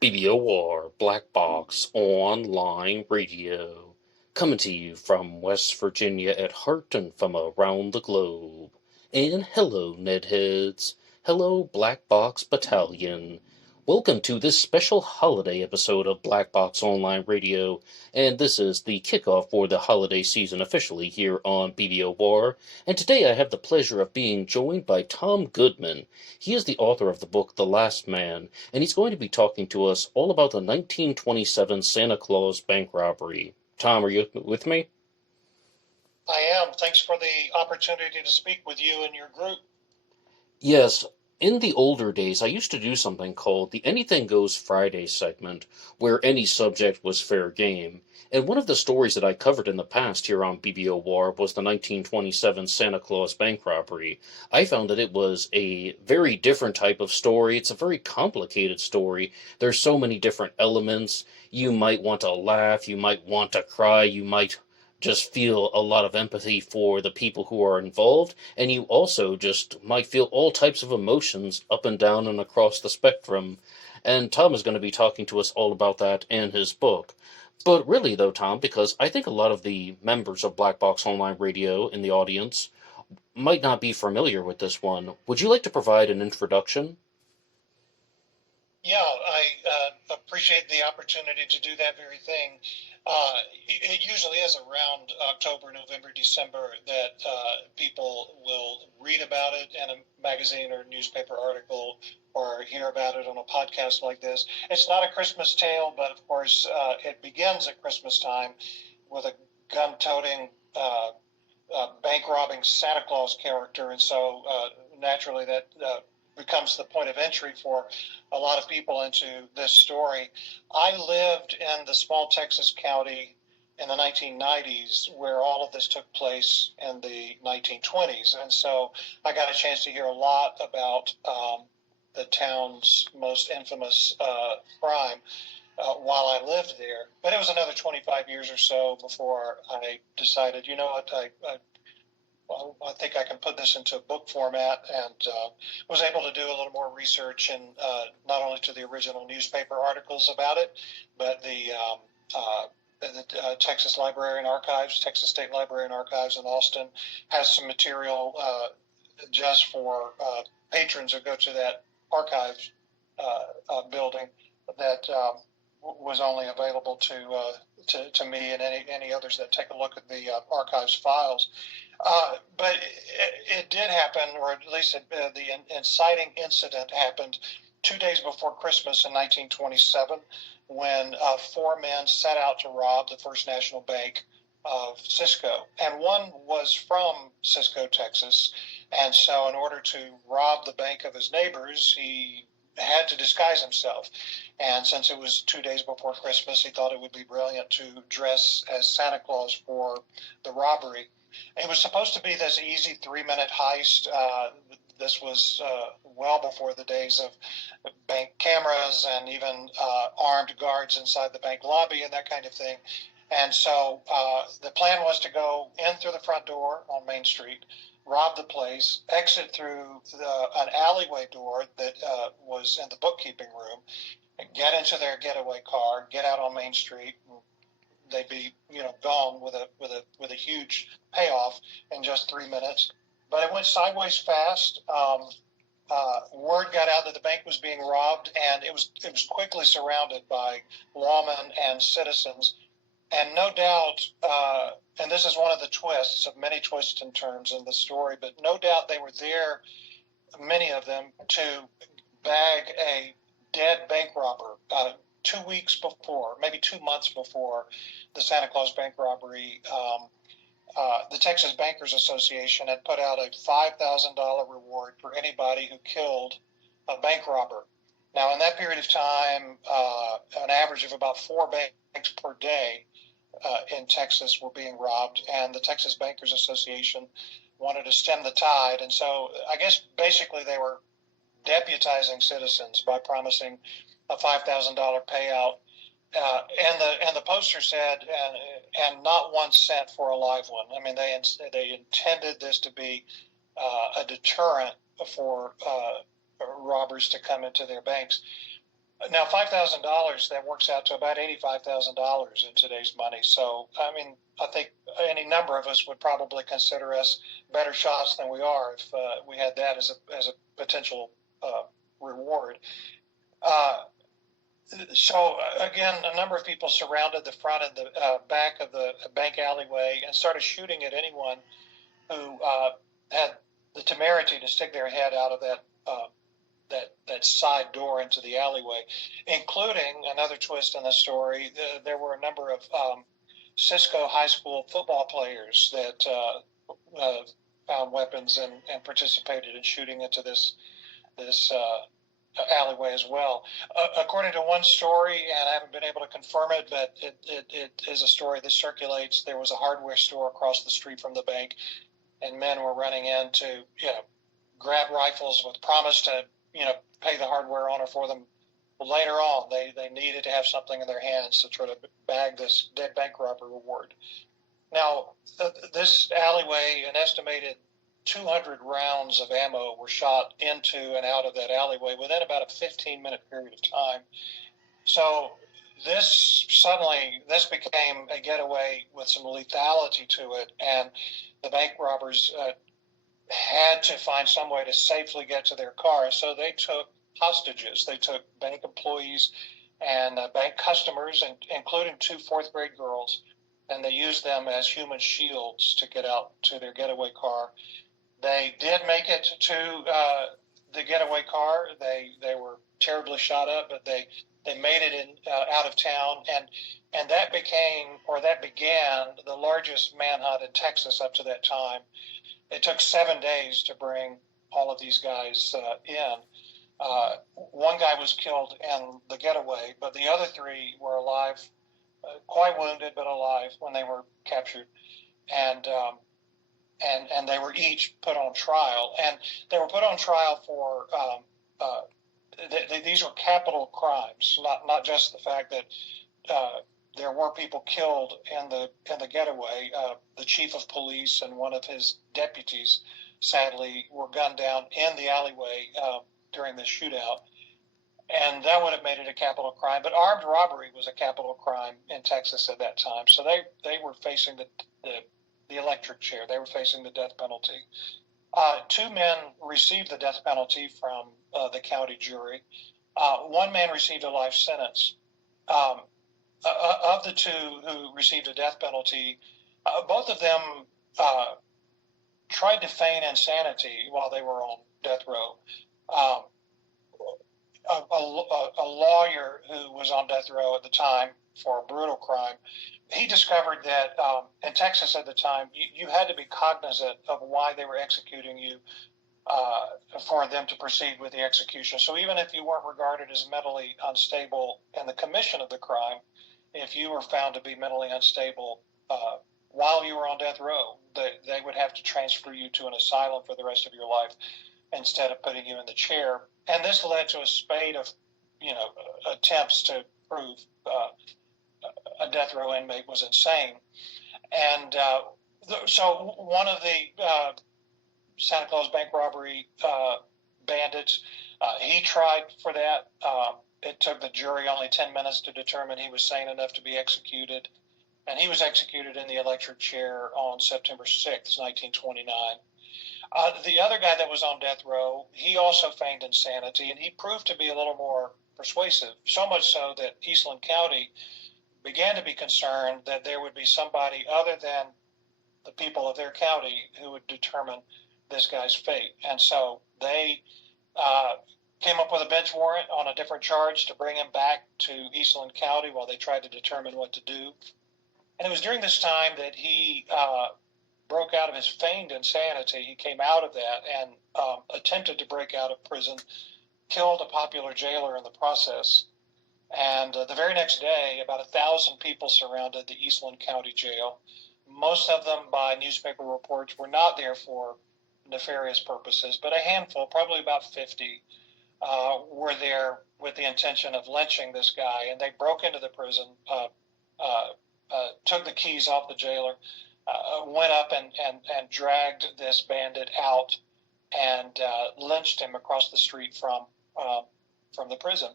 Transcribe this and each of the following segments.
BBOR, Black Box Online Radio, coming to you from West Virginia at heart and from around the globe. And hello, Nedheads. Hello, Black Box Battalion. Welcome to this special holiday episode of Black Box Online Radio, and this is the kickoff for the holiday season officially here on BBOR. And today I have the pleasure of being joined by Tom Goodman. He is the author of the book The Last Man, and he's going to be talking to us all about the 1927 Santa Claus Bank Robbery. Tom, are you with me? I am. Thanks for the opportunity to speak with you and your group. Yes. In the older days, I used to do something called the Anything Goes Friday segment, where any subject was fair game. And one of the stories that I covered in the past here on BBO War was the 1927 Santa Claus Bank Robbery. I found that it was a very different type of story. It's a very complicated story. There's so many different elements. You might want to laugh, you might want to cry, you might just feel a lot of empathy for the people who are involved, and you also just might feel all types of emotions up and down and across the spectrum. And Tom is going to be talking to us all about that in his book. But really, though, Tom, because I think a lot of the members of Black Box Online Radio in the audience might not be familiar with this one, would you like to provide an introduction? Yeah, I appreciate the opportunity to do that very thing. It usually is around October, November, December that people will read about it in a magazine or newspaper article or hear about it on a podcast like this. It's not a Christmas tale, but of course, it begins at Christmas time with a gun-toting, bank-robbing Santa Claus character, and so naturally that becomes the point of entry for a lot of people into this story. I lived in the small Texas county in the 1990s where all of this took place in the 1920s. And so I got a chance to hear a lot about the town's most infamous crime while I lived there. But it was another 25 years or so before I decided, you know what, I think I can put this into book format, and was able to do a little more research and not only to the original newspaper articles about it, but the Texas Library and Archives, Texas State Library and Archives in Austin, has some material just for patrons who go to that archives building that was only available to me and any others that take a look at the archives files. But it did happen, or at least the inciting incident happened 2 days before Christmas in 1927, when four men set out to rob the First National Bank of Cisco. And one was from Cisco, Texas. And so in order to rob the bank of his neighbors, he had to disguise himself. And since it was 2 days before Christmas, he thought it would be brilliant to dress as Santa Claus for the robbery. It was supposed to be this easy 3-minute heist. This was well before the days of bank cameras and even armed guards inside the bank lobby and that kind of thing. And so the plan was to go in through the front door on Main Street, rob the place, exit through an alleyway door that was in the bookkeeping room, get into their getaway car, get out on Main Street, they'd be gone with a huge payoff in just 3 minutes. But it went sideways fast. Word got out that the bank was being robbed, and it was quickly surrounded by lawmen and citizens. And no doubt, and this is one of the twists of many twists and turns in the story, but no doubt they were there, many of them, to bag a dead bank robber. 2 weeks before, maybe 2 months before the Santa Claus Bank Robbery, the Texas Bankers Association had put out a $5,000 reward for anybody who killed a bank robber. Now, in that period of time, an average of about 4 banks per day in Texas were being robbed, and the Texas Bankers Association wanted to stem the tide. And so I guess basically they were deputizing citizens by promising a $5,000 payout, and the poster said, and not 1 cent for a live one. I mean, they intended this to be a deterrent for robbers to come into their banks. Now, $5,000, that works out to about $85,000 in today's money. So, I mean, I think any number of us would probably consider us better shots than we are if we had that as a potential reward. Uh, so, again, a number of people surrounded the front and the back of the bank alleyway and started shooting at anyone who had the temerity to stick their head out of that side door into the alleyway, including another twist in the story. There were a number of Cisco high school football players that found weapons and participated in shooting into this alleyway as well. According to one story, and I haven't been able to confirm it, but it is a story that circulates. There was a hardware store across the street from the bank, and men were running in to grab rifles with promise to pay the hardware owner for them later on. They needed to have something in their hands to try to bag this dead bank robber reward. Now, this alleyway, an estimated 200 rounds of ammo were shot into and out of that alleyway within about a 15-minute period of time. So this became a getaway with some lethality to it, and the bank robbers had to find some way to safely get to their car. So they took hostages. They took bank employees and bank customers, including two fourth-grade girls, and they used them as human shields to get out to their getaway car. They did make it to the getaway car. They were terribly shot up, but they made it out of town, and that began the largest manhunt in Texas up to that time. It took 7 days to bring all of these guys in. One guy was killed in the getaway, but the other three were alive, quite wounded but alive when they were captured, and they were each put on trial. And they were put on trial for these were capital crimes, not just the fact that there were people killed in the getaway. The chief of police and one of his deputies, sadly, were gunned down in the alleyway during the shootout, and that would have made it a capital crime. But armed robbery was a capital crime in Texas at that time, so they were facing the electric chair. They were facing the death penalty. Two men received the death penalty from the county jury. One man received a life sentence. Of the two who received a death penalty, both of them tried to feign insanity while they were on death row. A lawyer who was on death row at the time for a brutal crime, he discovered that in Texas at the time, you had to be cognizant of why they were executing you for them to proceed with the execution. So even if you weren't regarded as mentally unstable in the commission of the crime, if you were found to be mentally unstable while you were on death row, they would have to transfer you to an asylum for the rest of your life instead of putting you in the chair. And this led to a spate of, attempts to prove a death row inmate was insane. And so one of the Santa Claus Bank Robbery bandits, he tried for that. It took the jury only 10 minutes to determine he was sane enough to be executed. And he was executed in the electric chair on September 6th, 1929. The other guy that was on death row, he also feigned insanity, and he proved to be a little more persuasive, so much so that Eastland County began to be concerned that there would be somebody other than the people of their county who would determine this guy's fate. And so they came up with a bench warrant on a different charge to bring him back to Eastland County while they tried to determine what to do. And it was during this time that he broke out of his feigned insanity. He came out of that and attempted to break out of prison, killed a popular jailer in the process. And the very next day, about 1,000 people surrounded the Eastland County Jail. Most of them, by newspaper reports, were not there for nefarious purposes, but a handful, probably about 50, were there with the intention of lynching this guy. And they broke into the prison, took the keys off the jailer, went up and dragged this bandit out and lynched him across the street from the prison.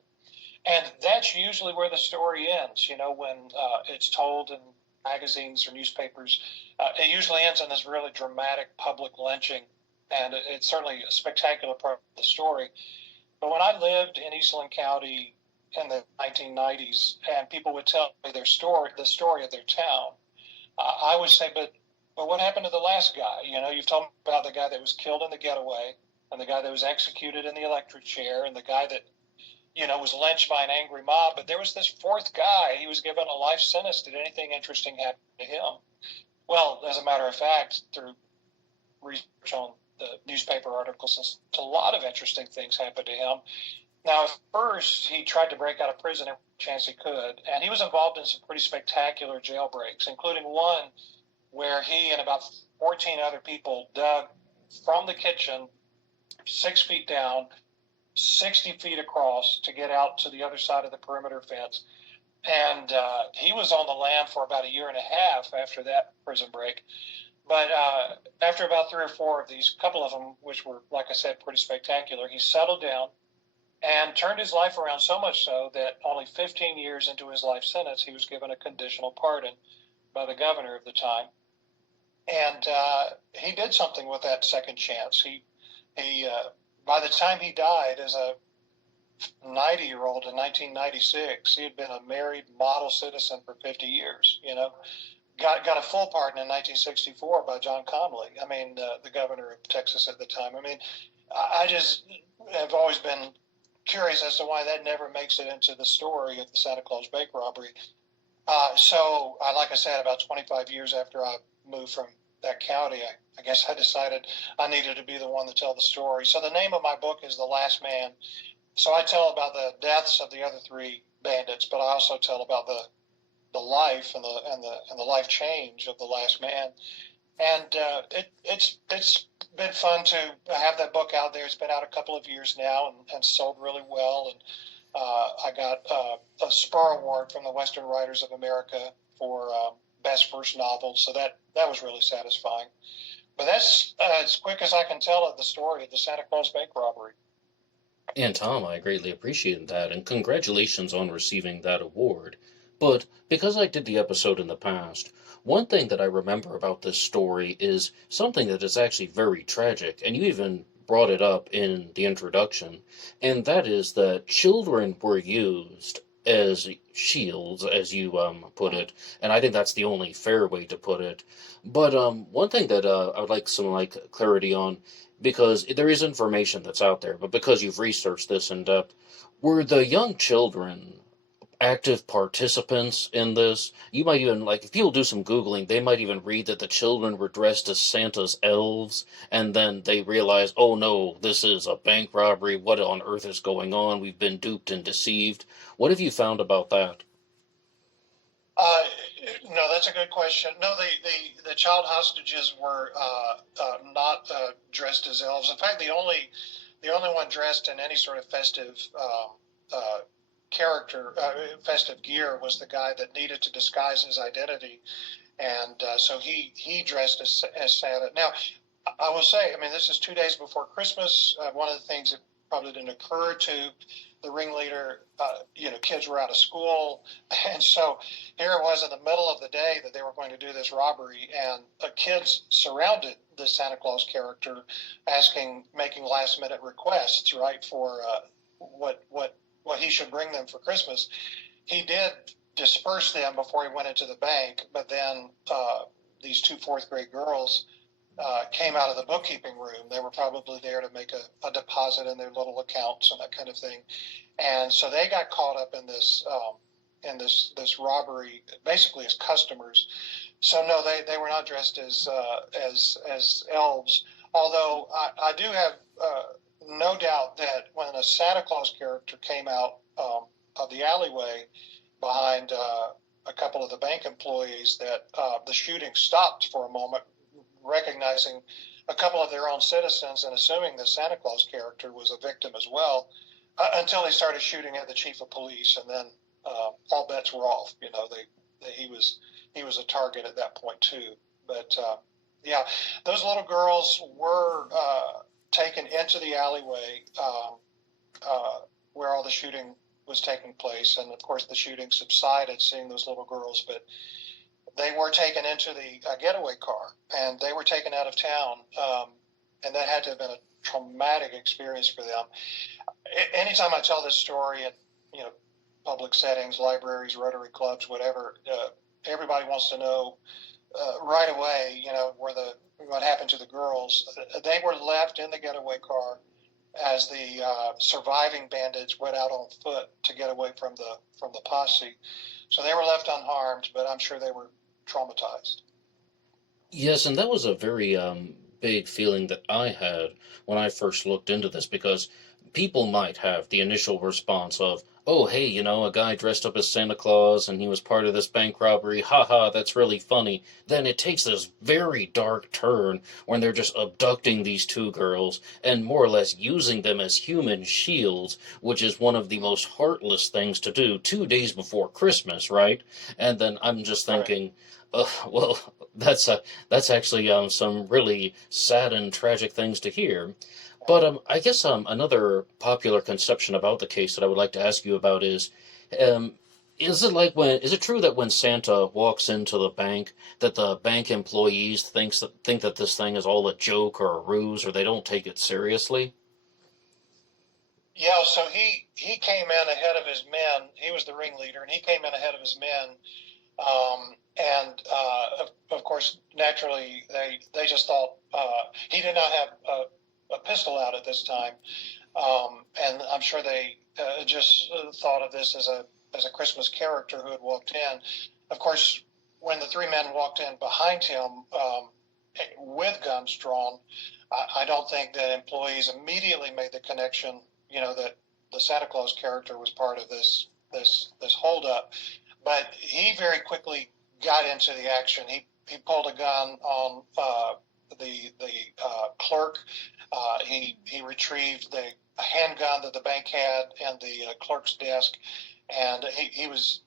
And that's usually where the story ends. When it's told in magazines or newspapers, it usually ends in this really dramatic public lynching, and it's certainly a spectacular part of the story. But when I lived in Eastland County in the 1990s, and people would tell me the story of their town, I would say, but what happened to the last guy? You've told me about the guy that was killed in the getaway, and the guy that was executed in the electric chair, and the guy that was lynched by an angry mob. But there was this fourth guy. He was given a life sentence. Did anything interesting happen to him? Well, as a matter of fact, through research on the newspaper articles, a lot of interesting things happened to him. Now, at first, he tried to break out of prison every chance he could, and he was involved in some pretty spectacular jailbreaks, including one where he and about 14 other people dug from the kitchen 6 feet down, 60 feet across to get out to the other side of the perimeter fence. And he was on the lam for about a year and a half after that prison break. But after about 3 or 4 of these, a couple of them, which were, like I said, pretty spectacular, he settled down and turned his life around, so much so that only 15 years into his life sentence, he was given a conditional pardon by the governor of the time. And he did something with that second chance. He by the time he died as a 90-year-old in 1996, he had been a married model citizen for 50 years. Got a full pardon in 1964 by John Connally. I mean, the governor of Texas at the time. I mean, I just have always been curious as to why that never makes it into the story of the Santa Claus Bank Robbery. So, like I said, about 25 years after I moved from that county, I guess I decided I needed to be the one to tell the story. So the name of my book is The Last Man. So I tell about the deaths of the other 3 bandits, but I also tell about the life and the life change of the last man. And it's been fun to have that book out there. It's been out a couple of years now and sold really well. And I got a Spur Award from the Western Writers of America for best first novel. So that was really satisfying. But that's as quick as I can tell of the story of the Santa Claus Bank Robbery. And Tom, I greatly appreciate that, and congratulations on receiving that award. But because I did the episode in the past, one thing that I remember about this story is something that is actually very tragic, and you even brought it up in the introduction, and that is that children were used as shields, as you put it, and I think that's the only fair way to put it. But one thing that I would like some clarity on, because there is information that's out there, but because you've researched this in depth, were the young children active participants in this? You might even, if people do some Googling, they might even read that the children were dressed as Santa's elves, and then they realize, oh no, this is a bank robbery. What on earth is going on? We've been duped and deceived. What have you found about that? No, that's a good question. No, the child hostages were not dressed as elves. In fact, the only one dressed in any sort of festive festive gear was the guy that needed to disguise his identity, and so he dressed as Santa. Now, I will say, I mean, this is 2 days before Christmas. One of the things that probably didn't occur to the ringleader, kids were out of school, and so here it was in the middle of the day that they were going to do this robbery, and kids surrounded the Santa Claus character, making last-minute requests, right, for what he should bring them for Christmas. He did disperse them before he went into the bank, but then these 2 fourth-grade girls came out of the bookkeeping room. They were probably there to make a deposit in their little accounts and that kind of thing, and so they got caught up in this robbery, basically as customers. So no, they were not dressed as elves. Although I do have no doubt that when a Santa Claus character came out of the alleyway behind a couple of the bank employees, that the shooting stopped for a moment, recognizing a couple of their own citizens and assuming the Santa Claus character was a victim as well, until they started shooting at the chief of police, and then all bets were off. He was a target at that point too. But yeah, those little girls were taken into the alleyway where all the shooting was taking place, and of course the shooting subsided, seeing those little girls, but they were taken into the getaway car, and they were taken out of town, and that had to have been a traumatic experience for them. Anytime I tell this story at public settings, libraries, Rotary clubs, whatever, everybody wants to know right away, what happened to the girls. They were left in the getaway car as the surviving bandits went out on foot to get away from the posse. So they were left unharmed, but I'm sure they were traumatized. Yes, and that was a very big feeling that I had when I first looked into this because people might have the initial response of, oh, hey, a guy dressed up as Santa Claus and he was part of this bank robbery. Haha, that's really funny. Then it takes this very dark turn when they're just abducting these two girls and more or less using them as human shields, which is one of the most heartless things to do 2 days before Christmas, right? And then I'm just Right. thinking, well, that's actually some really sad and tragic things to hear. But I guess another popular conception about the case that I would like to ask you about um, is it true that when Santa walks into the bank, that the bank employees think that this thing is all a joke or a ruse, or they don't take it seriously? Yeah, so he came in ahead of his men. He was the ringleader, and he came in ahead of his men. And of course, naturally, they just thought he did not have a pistol out at this time, and I'm sure they just thought of this as a Christmas character who had walked in. Of course, when the three men walked in behind him with guns drawn, I don't think that employees immediately made the connection, that the Santa Claus character was part of this holdup. But he very quickly got into the action. He pulled a gun on the clerk. He retrieved the handgun that the bank had and the clerk's desk, and he was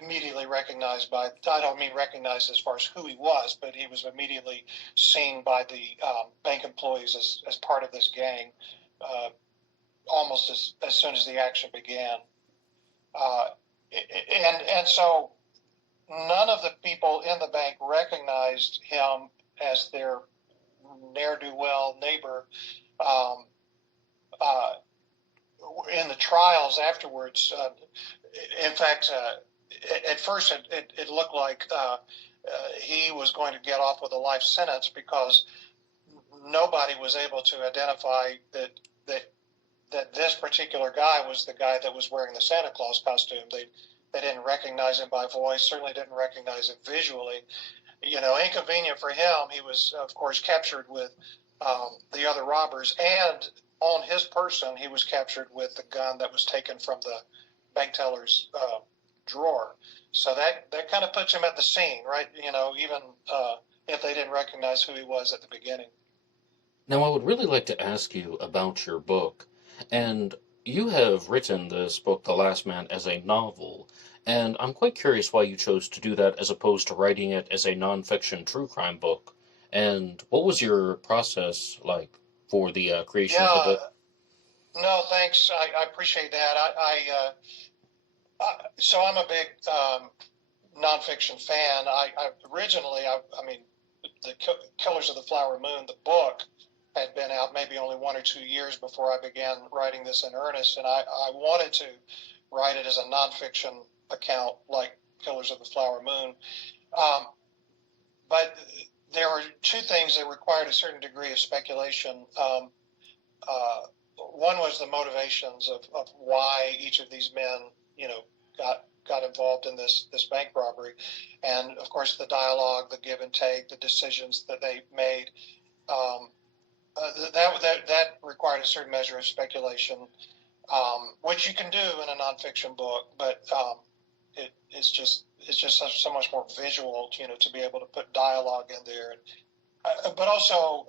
immediately recognized by, I don't mean recognized as far as who he was, but he was immediately seen by the bank employees as part of this gang uh, almost as soon as the action began. Uh, and so none of the people in the bank recognized him as their ne'er-do-well neighbor. Um, uh, in the trials afterwards, in fact, at first it looked like he was going to get off with a life sentence because nobody was able to identify that this particular guy was the guy that was wearing the Santa Claus costume. They didn't recognize him by voice, certainly didn't recognize him visually. Inconvenient for him. He was, of course, captured with the other robbers, and on his person, he was captured with the gun that was taken from the bank teller's drawer. So that kind of puts him at the scene, right? Even if they didn't recognize who he was at the beginning. Now, I would really like to ask you about your book. And you have written this book, The Last Man, as a novel. And I'm quite curious why you chose to do that as opposed to writing it as a nonfiction true crime book. And what was your process like for the creation of the Yeah, book? no, thanks. I appreciate that. So I'm a big nonfiction fan. I originally, I mean, the Killers of the Flower Moon, the book, had been out maybe only 1 or 2 years before I began writing this in earnest, and I wanted to write it as a nonfiction account like Killers of the Flower Moon. Um, but there were two things that required a certain degree of speculation. Uh, One was the motivations of why each of these men, got involved in this bank robbery, and of course the dialogue, the give and take, the decisions that they made. Um, that required a certain measure of speculation, which you can do in a nonfiction book, but it's just so much more visual, to be able to put dialogue in there. But also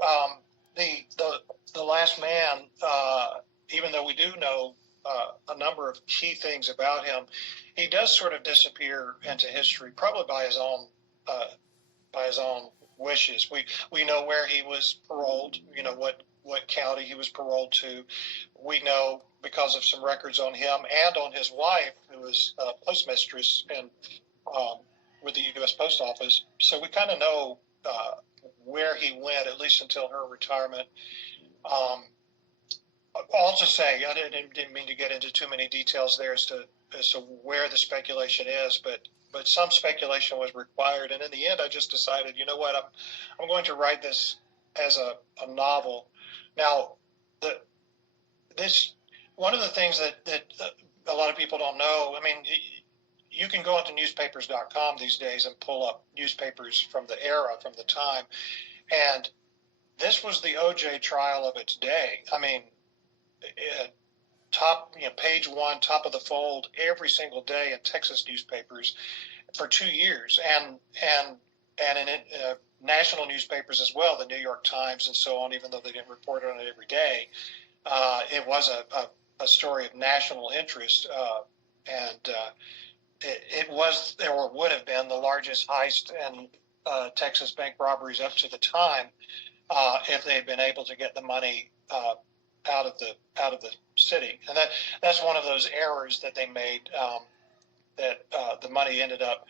the the last man, even though we do know a number of key things about him, he does sort of disappear into history, probably uh, by his own wishes. We know where he was paroled. What what county he was paroled to. We know because of some records on him and on his wife, who was a postmistress and with the U.S. Post Office. So we kind of know where he went, at least until her retirement. I'll also say, I didn't mean to get into too many details there as to where the speculation is, but some speculation was required, and in the end, I just decided, you know what, I'm going to write this as a novel. Now, this one of the things that a lot of people don't know. I mean, you can go onto newspapers.com these days and pull up newspapers from the era, from the time, and this was the OJ trial of its day. I mean, top, page one, top of the fold, every single day in Texas newspapers for 2 years, and in national newspapers as well, the New York Times and so on. Even though they didn't report on it every day, it was a story of national interest, and it was, or would have been, the largest heist in Texas bank robberies up to the time, if they had been able to get the money out of the city. And that's one of those errors that they made, that the money ended up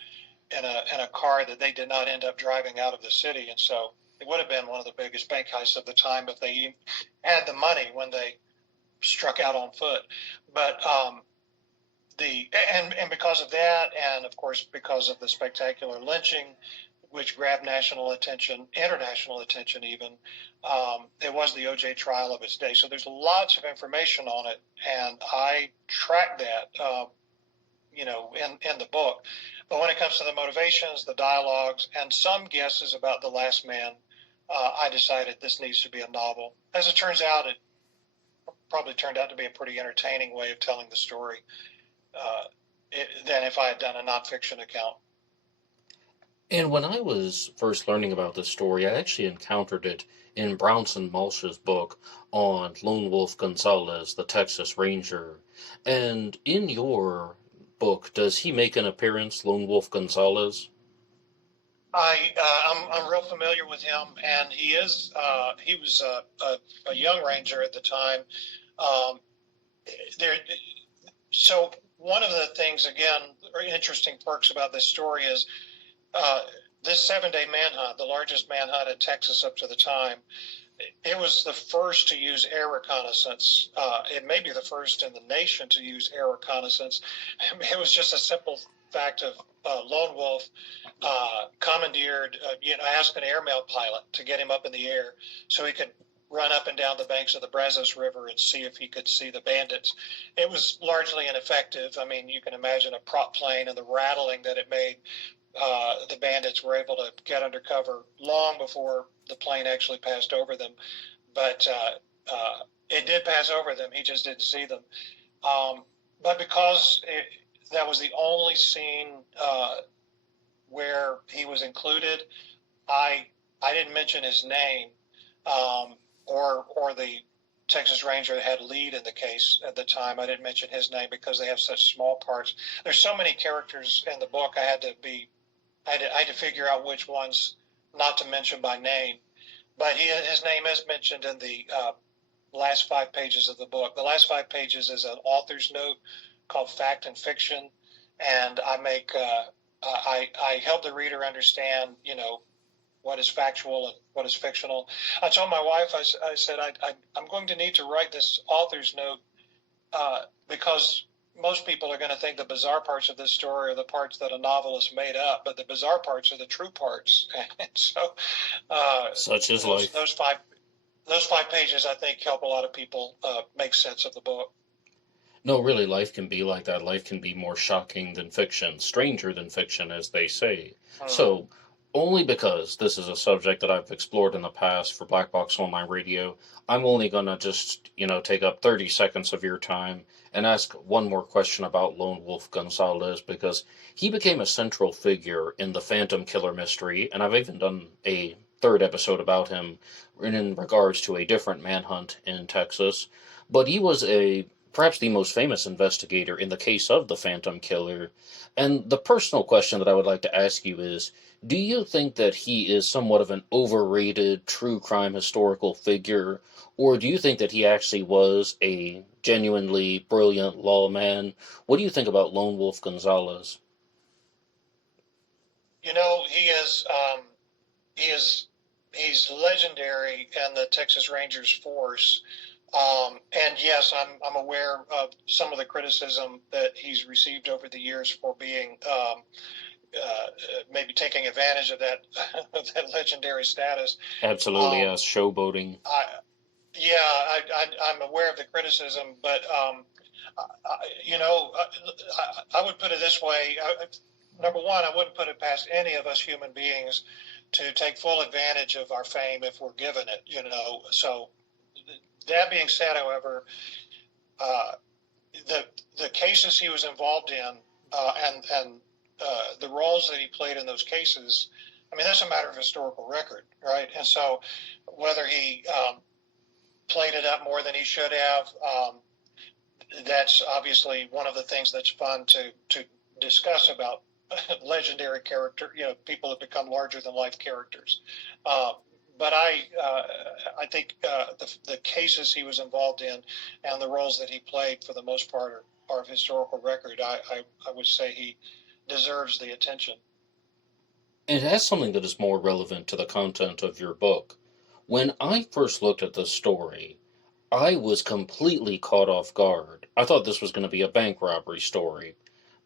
in a car that they did not end up driving out of the city. And so it would have been one of the biggest bank heists of the time if they had the money when they struck out on foot. But and because of that, and of course because of the spectacular lynching, which grabbed national attention, international attention even, it was the OJ trial of its day. So there's lots of information on it, and I tracked that, in the book. But when it comes to the motivations, the dialogues, and some guesses about the last man, I decided this needs to be a novel. As it turns out, it probably turned out to be a pretty entertaining way of telling the story than if I had done a nonfiction account. And when I was first learning about this story, I actually encountered it in Brownson Malsh's book on Lone Wolf Gonzalez, the Texas Ranger. And in your book, does he make an appearance, Lone Wolf Gonzalez? I'm real familiar with him, and he was a young ranger at the time. There, so one of the things, again, interesting perks about this story is this 7-day manhunt, the largest manhunt in Texas up to the time. It was the first to use air reconnaissance. It may be the first in the nation to use air reconnaissance. It was just a simple fact of Lone Wolf commandeered, asked an airmail pilot to get him up in the air so he could run up and down the banks of the Brazos River and see if he could see the bandits. It was largely ineffective. I mean, you can imagine a prop plane and the rattling that it made. The bandits were able to get under cover long before the plane actually passed over them. But it did pass over them. He just didn't see them. But because that was the only scene where he was included, I didn't mention his name, or the Texas Ranger that had lead in the case at the time. I didn't mention his name because they have such small parts. There's so many characters in the book. I had to figure out which ones not to mention by name. But his name is mentioned in the last 5 pages of the book. The last 5 pages is an author's note called Fact and Fiction, and I help the reader understand, what is factual and what is fictional. I told my wife, I said, I'm going to need to write this author's note because most people are going to think the bizarre parts of this story are the parts that a novelist made up, but the bizarre parts are the true parts. And so, such is life. Those five pages, I think, help a lot of people make sense of the book. No, really, life can be like that. Life can be more shocking than fiction, stranger than fiction, as they say. So, only because this is a subject that I've explored in the past for Black Box Online Radio, I'm only going to just, take up 30 seconds of your time and ask one more question about Lone Wolf Gonzalez, because he became a central figure in the Phantom Killer mystery, and I've even done a third episode about him in regards to a different manhunt in Texas. But he was a perhaps the most famous investigator in the case of the Phantom Killer. And the personal question that I would like to ask you is, do you think that he is somewhat of an overrated true crime historical figure, or do you think that he actually was a genuinely brilliant lawman? What do you think about Lone Wolf Gonzalez? He is he's legendary in the Texas Rangers force. And yes, I'm aware of some of the criticism that he's received over the years for being maybe taking advantage of that of that legendary status. Absolutely, Um, yes, showboating. I, yeah, I'm aware of the criticism, but I would put it this way. Number one, I wouldn't put it past any of us human beings to take full advantage of our fame if we're given it. So that being said, however, uh, the cases he was involved in and the roles that he played in those cases, I mean, that's a matter of historical record, right? And so whether he played it up more than he should have, that's obviously one of the things that's fun to discuss about legendary character, people that become larger than life characters. Uh, but I think the cases he was involved in and the roles that he played, for the most part, are part of historical record. I would say he deserves the attention. It has something that is more relevant to the content of your book. When I first looked at this story, I was completely caught off guard. I thought this was going to be a bank robbery story.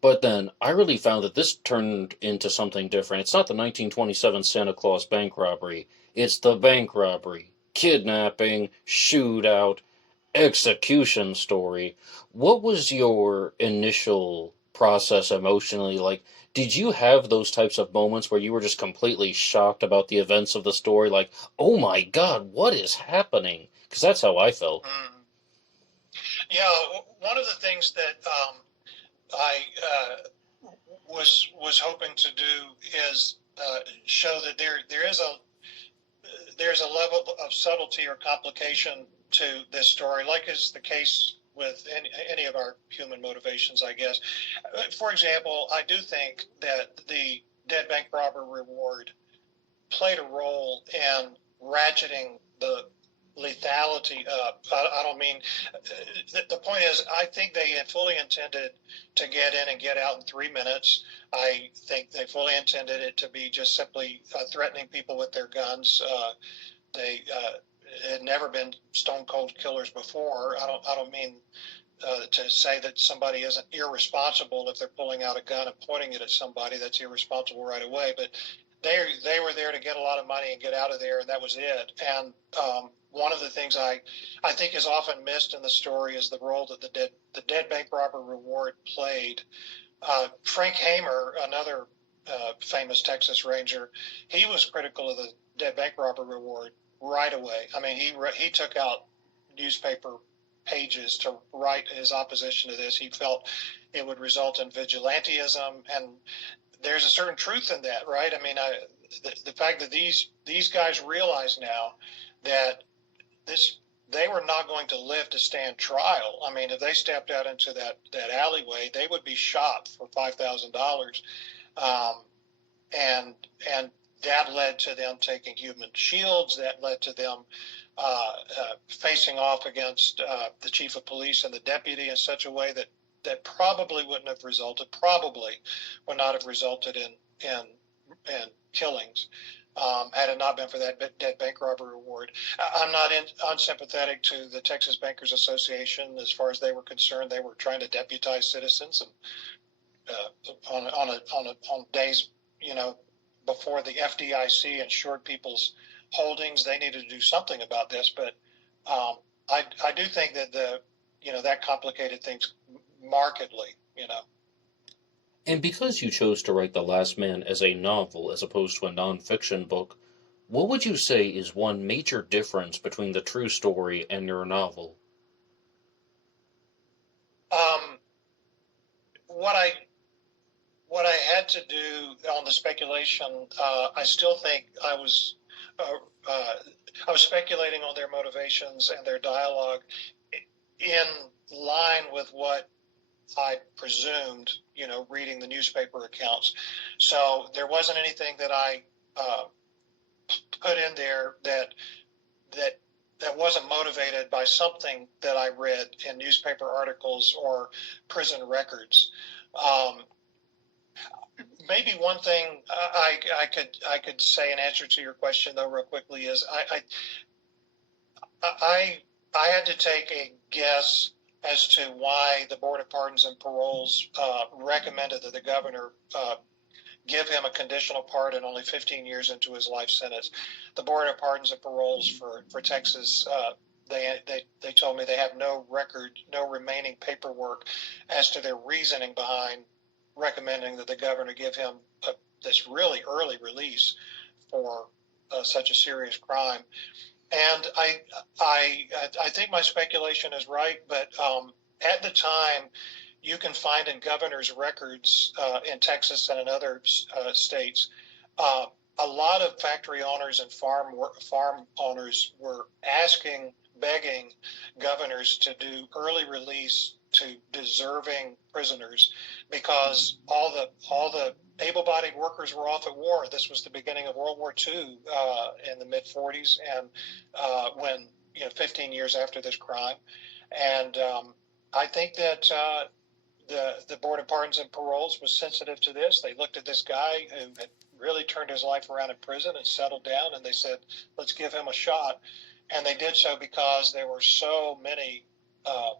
But then I really found that this turned into something different. It's not the 1927 Santa Claus Bank Robbery, it's the bank robbery, kidnapping, shootout, execution story. What was your initial process emotionally like? Did you have those types of moments where you were just completely shocked about the events of the story? Like, oh my God, what is happening? Because that's how I felt. Mm. Yeah, one of the things that I was hoping to do is show that there's a level of subtlety or complication to this story, like is the case with any of our human motivations, I guess. For example, I do think that the dead bank robber reward played a role in ratcheting the lethality up. I don't mean, the point is, I think they had fully intended to get in and get out in 3 minutes. I think they fully intended it to be just simply threatening people with their guns. They had never been stone cold killers before. I don't mean to say that somebody isn't irresponsible if they're pulling out a gun and pointing it at somebody. That's irresponsible right away. But they were there to get a lot of money and get out of there, and that was it. And one of the things I think is often missed in the story is the role that the dead bank robber reward played. Frank Hamer, another famous Texas Ranger, he was critical of the dead bank robber reward right away. I mean, he took out newspaper pages to write his opposition to this. He felt it would result in vigilantism, and there's a certain truth in that, right? I mean, the fact that these guys realize now that this they were not going to live to stand trial. I mean, if they stepped out into that alleyway, they would be shot for $5,000, um, and that led to them taking human shields. That led to them facing off against the chief of police and the deputy in such a way that probably wouldn't have resulted, probably would not have resulted in killings, had it not been for that dead bank robber reward. I'm not unsympathetic to the Texas Bankers Association as far as they were concerned. They were trying to deputize citizens, and on days, before the FDIC insured people's holdings, they needed to do something about this. But I do think that that complicated things markedly. And because you chose to write The Last Man as a novel as opposed to a nonfiction book, what would you say is one major difference between the true story and your novel? Um, what I what I had to do on the speculation, I still think uh, I was speculating on their motivations and their dialogue in line with what I presumed, reading the newspaper accounts. So there wasn't anything that I uh, put in there that that wasn't motivated by something that I read in newspaper articles or prison records. Um, Maybe one thing I could say in answer to your question though real quickly is I I had to take a guess as to why the Board of Pardons and Paroles recommended that the governor give him a conditional pardon only 15 years into his life sentence. The Board of Pardons and Paroles for Texas, they told me they have no record, no remaining paperwork as to their reasoning behind recommending that the governor give him this really early release for such a serious crime. And I think my speculation is right, but at the time, you can find in governor's records in Texas and in other states, uh, a lot of factory owners and farm owners were begging governors to do early release to deserving prisoners because all the able-bodied workers were off at war. This was the beginning of World War II in the mid 40s, and when 15 years after this crime, and I think that the Board of Pardons and Paroles was sensitive to this. They looked at this guy who had really turned his life around in prison and settled down, and they said, "Let's give him a shot." And they did so because there were so many uh,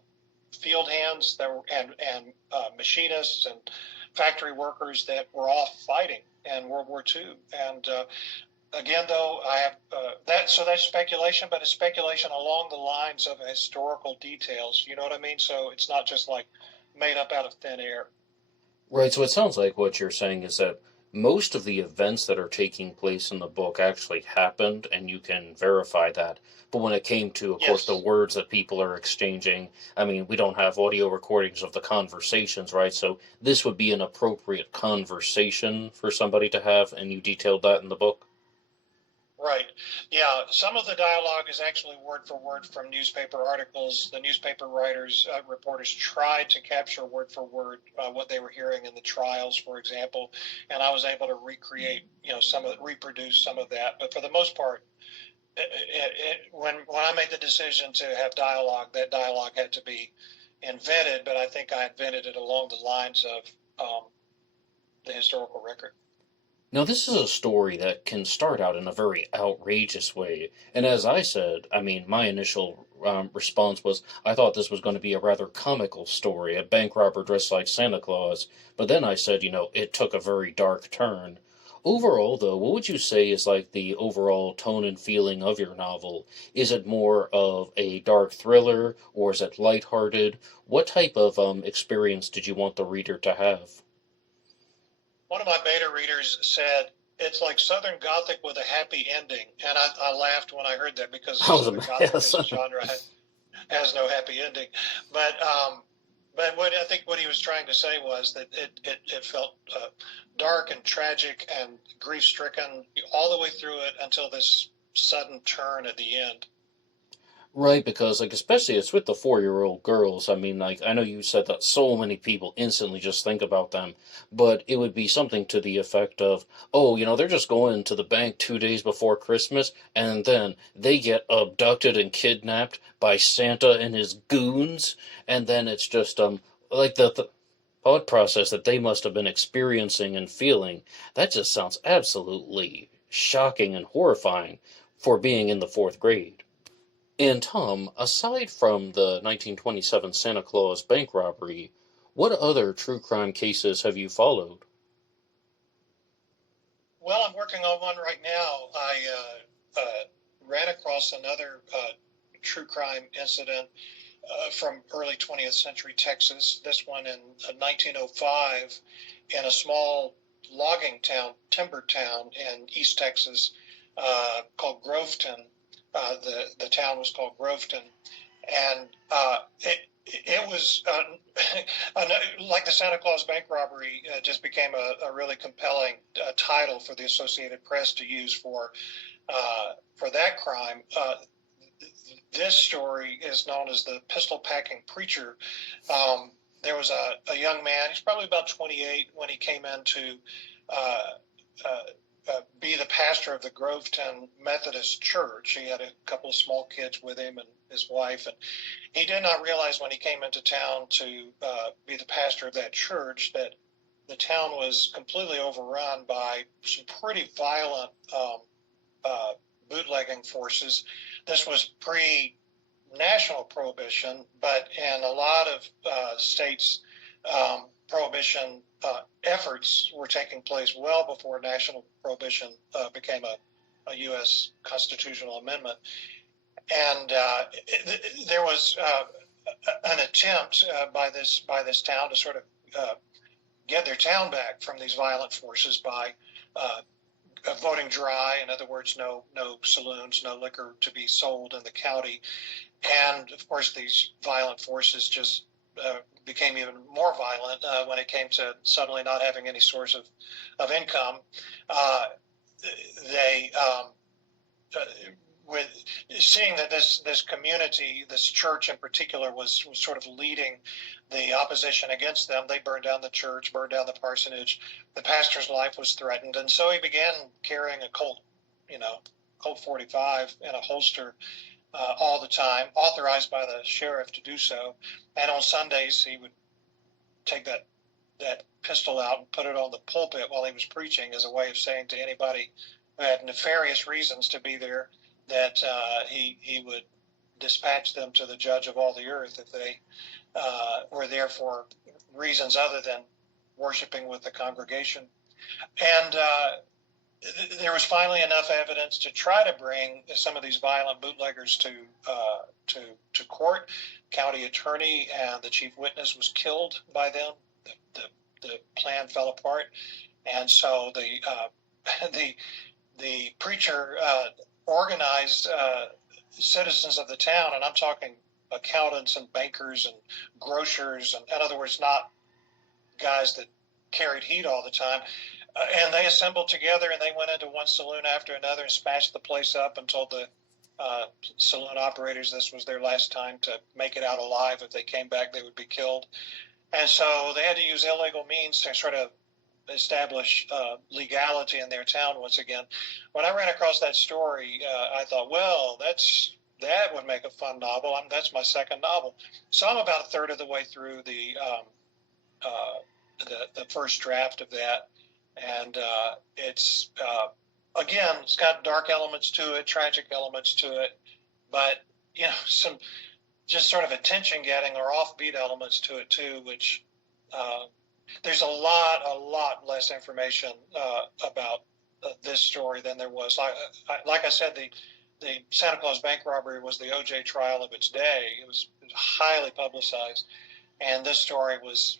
field hands that were, and machinists and factory workers that were off fighting in World War II. And again, though, I have that's speculation, but it's speculation along the lines of historical details. You know what I mean? So it's not just like made up out of thin air. Right, so it sounds like what you're saying is that most of the events that are taking place in the book actually happened, and you can verify that. But when it came to, of course, the Yes, words that people are exchanging, I mean, we don't have audio recordings of the conversations, right? So this would be an appropriate conversation for somebody to have, and you detailed that in the book. right. Yeah, some of the dialogue is actually word for word from newspaper articles. The newspaper writers, reporters tried to capture word for word what they were hearing in the trials, for example, and I was able to recreate, reproduce some of that. But for the most part, when I made the decision to have dialogue, that dialogue had to be invented. But I think I invented it along the lines of the historical record. Now, this is a story that can start out in a very outrageous way. And as I said, I mean, my initial response was I thought this was going to be a rather comical story, a bank robber dressed like Santa Claus. But then I said, it took a very dark turn. Overall, though, what would you say is like the overall tone and feeling of your novel? Is it more of a dark thriller, or is it lighthearted? What type of experience did you want the reader to have? One of my beta readers said it's like Southern Gothic with a happy ending, and I laughed when I heard that because I was a Southern Gothic mess. as a genre has no happy ending. But what I think what he was trying to say was that it felt dark and tragic and grief stricken all the way through it until this sudden turn at the end. Right, because like especially it's with the 4-year-old girls. I mean, like I know you said that so many people instantly just think about them, but it would be something to the effect of, oh, they're just going to the bank 2 days before Christmas, and then they get abducted and kidnapped by Santa and his goons, and then it's just like the thought process that they must have been experiencing and feeling. That just sounds absolutely shocking and horrifying for being in the fourth grade. And Tom, aside from the 1927 Santa Claus Bank Robbery, what other true crime cases have you followed? Well, I'm working on one right now. I ran across another true crime incident from early 20th century Texas. This one in 1905 in a small logging town, timber town in East Texas called Groveton. The town was called Groveton, and it was like the Santa Claus Bank Robbery just became a really compelling title for the Associated Press to use for that crime. this story is known as the pistol packing preacher. There was a young man, he's probably about 28 when he came in to uh, be the pastor of the Groveton Methodist Church. He had a couple of small kids with him and his wife, and he did not realize when he came into town to be the pastor of that church that the town was completely overrun by some pretty violent bootlegging forces. This was pre-national prohibition, but in a lot of states, prohibition efforts were taking place well before national prohibition became a U.S. constitutional amendment. And there was an attempt by this town to sort of get their town back from these violent forces by voting dry. In other words, no saloons, no liquor to be sold in the county. And of course, these violent forces just became even more violent when it came to suddenly not having any source of income. They with seeing that this community, this church in particular, was sort of leading the opposition against them, they burned down the church, burned down the parsonage. The pastor's life was threatened, and so he began carrying a Colt 45 in a holster all the time, authorized by the sheriff to do so. And on Sundays, he would take that pistol out and put it on the pulpit while he was preaching as a way of saying to anybody who had nefarious reasons to be there that he would dispatch them to the judge of all the earth if they were there for reasons other than worshiping with the congregation. And there was finally enough evidence to try to bring some of these violent bootleggers to court. County attorney and the chief witness was killed by them. The plan fell apart, and so the preacher organized citizens of the town, and I'm talking accountants and bankers and grocers, and in other words, not guys that carried heat all the time. And they assembled together, and they went into one saloon after another and smashed the place up and told the saloon operators this was their last time to make it out alive. If they came back, they would be killed. And so they had to use illegal means to sort of establish legality in their town once again. When I ran across that story, I thought, well, that would make a fun novel. That's my second novel. So I'm about a third of the way through the first draft of that. And it's again, it's got dark elements to it, tragic elements to it, but some just sort of attention getting or offbeat elements to it too, which there's a lot less information about this story than there was. Like I said, the Santa Claus Bank Robbery was the O.J. trial of its day. It was highly publicized, and this story was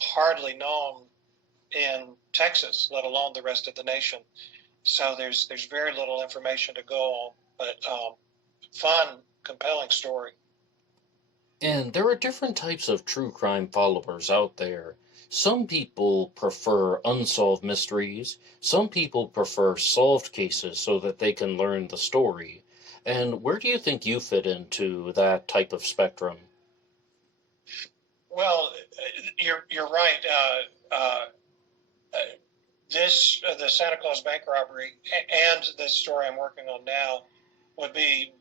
hardly known in Texas, let alone the rest of the nation. So there's very little information to go on, but fun, compelling story. And there are different types of true crime followers out there. Some people prefer unsolved mysteries. Some people prefer solved cases so that they can learn the story. And where do you think you fit into that type of spectrum? Well, you're right. The Santa Claus Bank Robbery and this story I'm working on now would be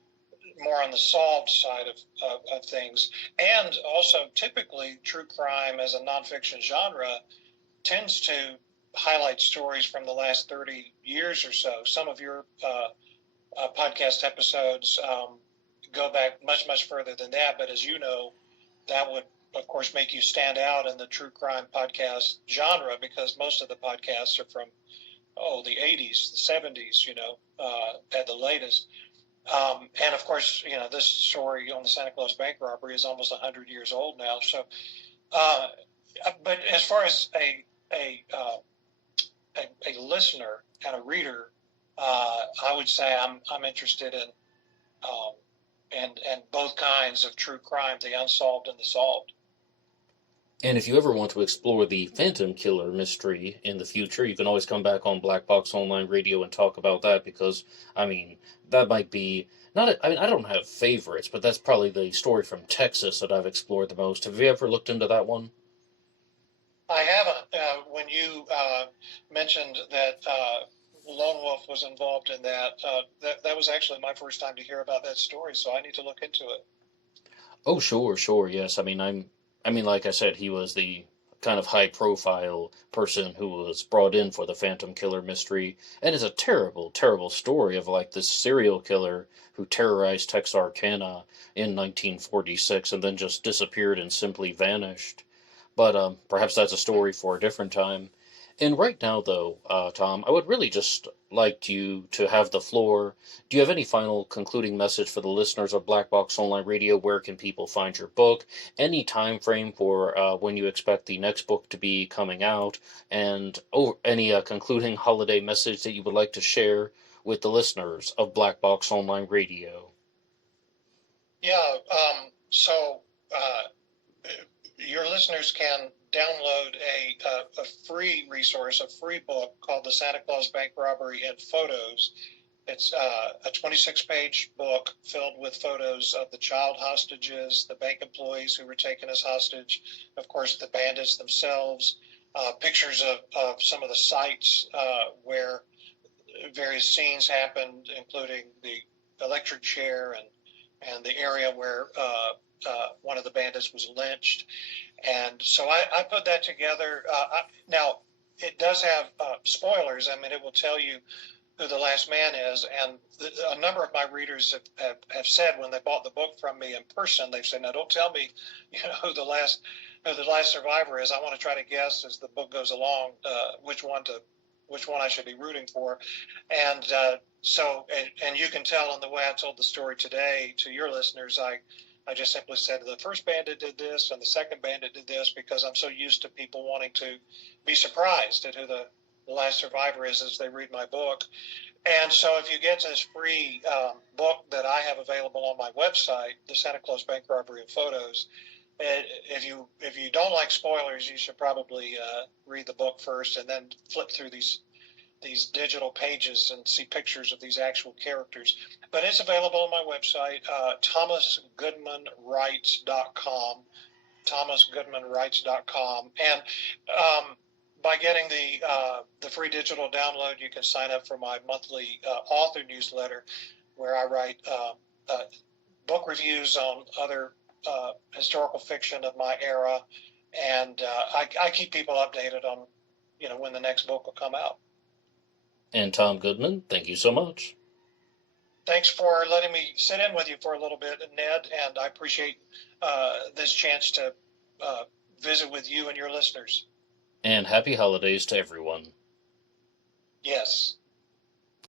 more on the solved side of things. And also, typically, true crime as a nonfiction genre tends to highlight stories from the last 30 years or so. Some of your podcast episodes go back much further than that, but as you know, that would of course make you stand out in the true crime podcast genre, because most of the podcasts are from the 80s, the 70s, at the latest. And of course, this story on the Santa Claus Bank Robbery is almost 100 years old now. So, but as far as a listener and a reader, I would say I'm interested in and both kinds of true crime, the unsolved and the solved. And if you ever want to explore the Phantom Killer mystery in the future, you can always come back on Black Box Online Radio and talk about that because, I mean, that might be not. I mean, I don't have favorites, but that's probably the story from Texas that I've explored the most. Have you ever looked into that one? I haven't. When you mentioned that Lone Wolf was involved in that, that was actually my first time to hear about that story, so I need to look into it. Oh, sure, sure, yes. I mean, like I said, he was the kind of high-profile person who was brought in for the Phantom Killer mystery, and it's a terrible, terrible story of like this serial killer who terrorized Texarkana in 1946 and then just disappeared and simply vanished. But perhaps that's a story for a different time. And right now, though, Tom, I would really just like you to have the floor. Do you have any final concluding message for the listeners of Black Box Online Radio? Where can people find your book? Any time frame for when you expect the next book to be coming out? And any concluding holiday message that you would like to share with the listeners of Black Box Online Radio? Yeah. So your listeners can download a free resource, a free book called The Santa Claus Bank Robbery and Photos. It's a 26-page book filled with photos of the child hostages, the bank employees who were taken as hostage, of course, the bandits themselves, pictures of some of the sites where various scenes happened, including the electric chair and the area where one of the bandits was lynched. And so I put that together. Now, it does have spoilers. I mean, it will tell you who the last man is. And a number of my readers have said when they bought the book from me in person, they've said, "Now don't tell me, who the last survivor is. I want to try to guess as the book goes along which one I should be rooting for." And and you can tell in the way I told the story today to your listeners, I just simply said the first bandit did this and the second bandit did this because I'm so used to people wanting to be surprised at who the last survivor is as they read my book. And so if you get this free book that I have available on my website, the Santa Claus Bank Robbery and Photos, if you don't like spoilers, you should probably read the book first and then flip through these digital pages and see pictures of these actual characters. But it's available on my website, thomasgoodmanwrites.com, thomasgoodmanwrites.com. And by getting the free digital download, you can sign up for my monthly author newsletter, where I write book reviews on other historical fiction of my era, and I keep people updated on when the next book will come out. And Tom Goodman, thank you so much. Thanks for letting me sit in with you for a little bit, Ned, and I appreciate this chance to visit with you and your listeners. And happy holidays to everyone. Yes.